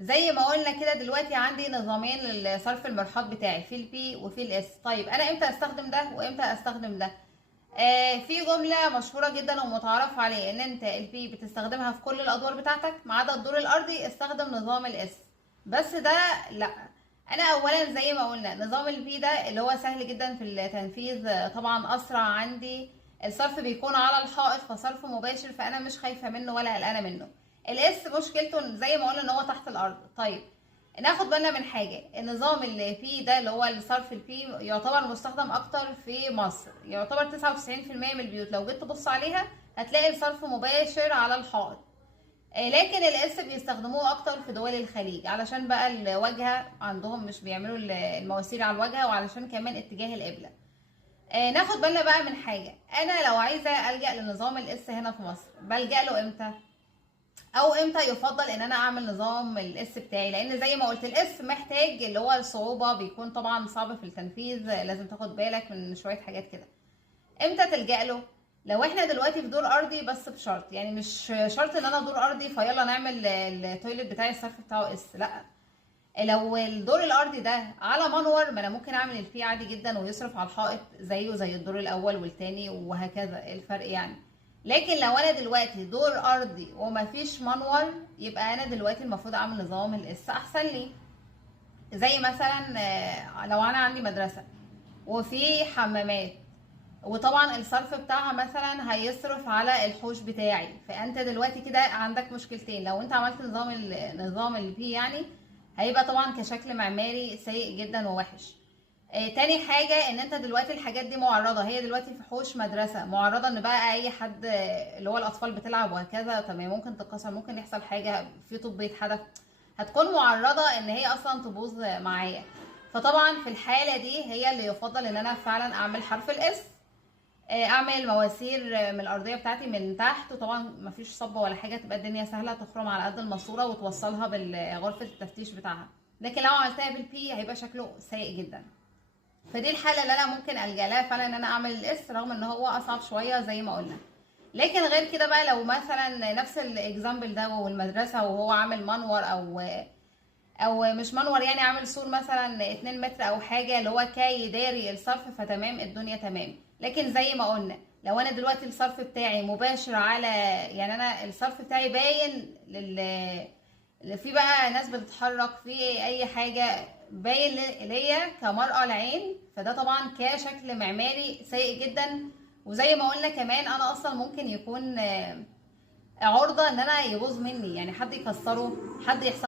زي ما قلنا كده دلوقتي عندي نظامين لصرف المرحاض بتاعي، في البي وفي الاس. طيب انا امتى استخدم ده وامتى استخدم ده؟ في جملة مشهورة جدا ومتعارف عليه ان انت البي بتستخدمها في كل الادوار بتاعتك ما عدا الدور الارضي، استخدم نظام الاس. بس ده لا. انا اولا زي ما قلنا نظام البي ده اللي هو سهل جدا في التنفيذ، طبعا اسرع عندي. الصرف بيكون على الحائط فصرف مباشر، فانا مش خايفة منه ولا قلقانة منه. الاس مشكلته زي ما قلنا ان هو تحت الارض. طيب ناخد بالنا من حاجة، النظام اللي فيه ده اللي هو الصرف البي يعتبر مستخدم اكتر في مصر، يعتبر 99% من البيوت لو جيت تبص عليها هتلاقي الصرف مباشر على الحائط. لكن الاس بيستخدموه اكتر في دول الخليج علشان بقى الواجهة عندهم مش بيعملوا المواسير على الواجهة، وعلشان كمان اتجاه القبلة. ناخد بالنا بقى من حاجة، انا لو عايزة الجأ لنظام الاس هنا في مصر بلجأ له امتى؟ او امتى يفضل ان انا اعمل نظام الاس بتاعي؟ لان زي ما قلت الاس محتاج اللي هو الصعوبة، بيكون طبعا صعب في التنفيذ، لازم تاخد بالك من شوية حاجات كده. امتى تلجأ له؟ لو احنا دلوقتي في دور ارضي، بس بشرط، يعني مش شرط ان انا دور ارضي فيلا نعمل التويلت بتاعي الصرف بتاعه اس، لا. لو الدور الارضي ده على منور، ما انا ممكن اعمل البي عادي جدا ويصرف على الحائط زيه زي الدور الاول والتاني وهكذا، إيه الفرق يعني؟ لكن لو انا دلوقتي دور ارضي ومفيش منور، يبقى انا دلوقتي المفروض اعمل نظام الاس احسن لي. زي مثلا لو انا عندي مدرسه وفي حمامات، وطبعا الصرف بتاعها مثلا هيصرف على الحوش بتاعي، فانت دلوقتي كده عندك مشكلتين. لو انت عملت نظام البي يعني، هيبقى طبعا كشكل معماري سيء جدا ووحش. تاني حاجة ان انت دلوقتي الحاجات دي معرضة، هي دلوقتي في حوش مدرسة معرضة ان بقى اي حد اللي هو الاطفال بتلعب وهكذا، تمام، ممكن تتكسر، ممكن يحصل حاجة في طوب بيتحدف، هتكون معرضة ان هي اصلا تبوظ معايا. فطبعا في الحالة دي هي اللي يفضل ان انا فعلا اعمل حرف الاس، اعمل مواسير من الارضيه بتاعتي من تحت، وطبعا مفيش صبه ولا حاجه، تبقى الدنيا سهله، تخرم على قد الماسوره وتوصلها بغرفه التفتيش بتاعها. لكن لو عملتها بالبي هيبقى شكله سيء جدا. فدي الحاله اللي انا ممكن الجا لها فعلا ان انا اعمل الاس، رغم ان هو اصعب شويه زي ما قلنا. لكن غير كده بقى، لو مثلا نفس الاكزامبل ده والمدرسه وهو عامل منور او مش منور، يعني عامل سور مثلا 2 متر او حاجه اللي هو كي داري الصرف، فتمام الدنيا تمام. لكن زي ما قلنا لو انا دلوقتي الصرف بتاعي مباشر على، يعني انا الصرف بتاعي باين في بقى ناس بتتحرك في اي حاجه، باين ليا كمرأة العين، فده طبعا كشكل معماري سيء جدا. وزي ما قلنا كمان انا اصلا ممكن يكون عرضة ان انا يبوظ مني، يعني حد يكسره، حد يحصل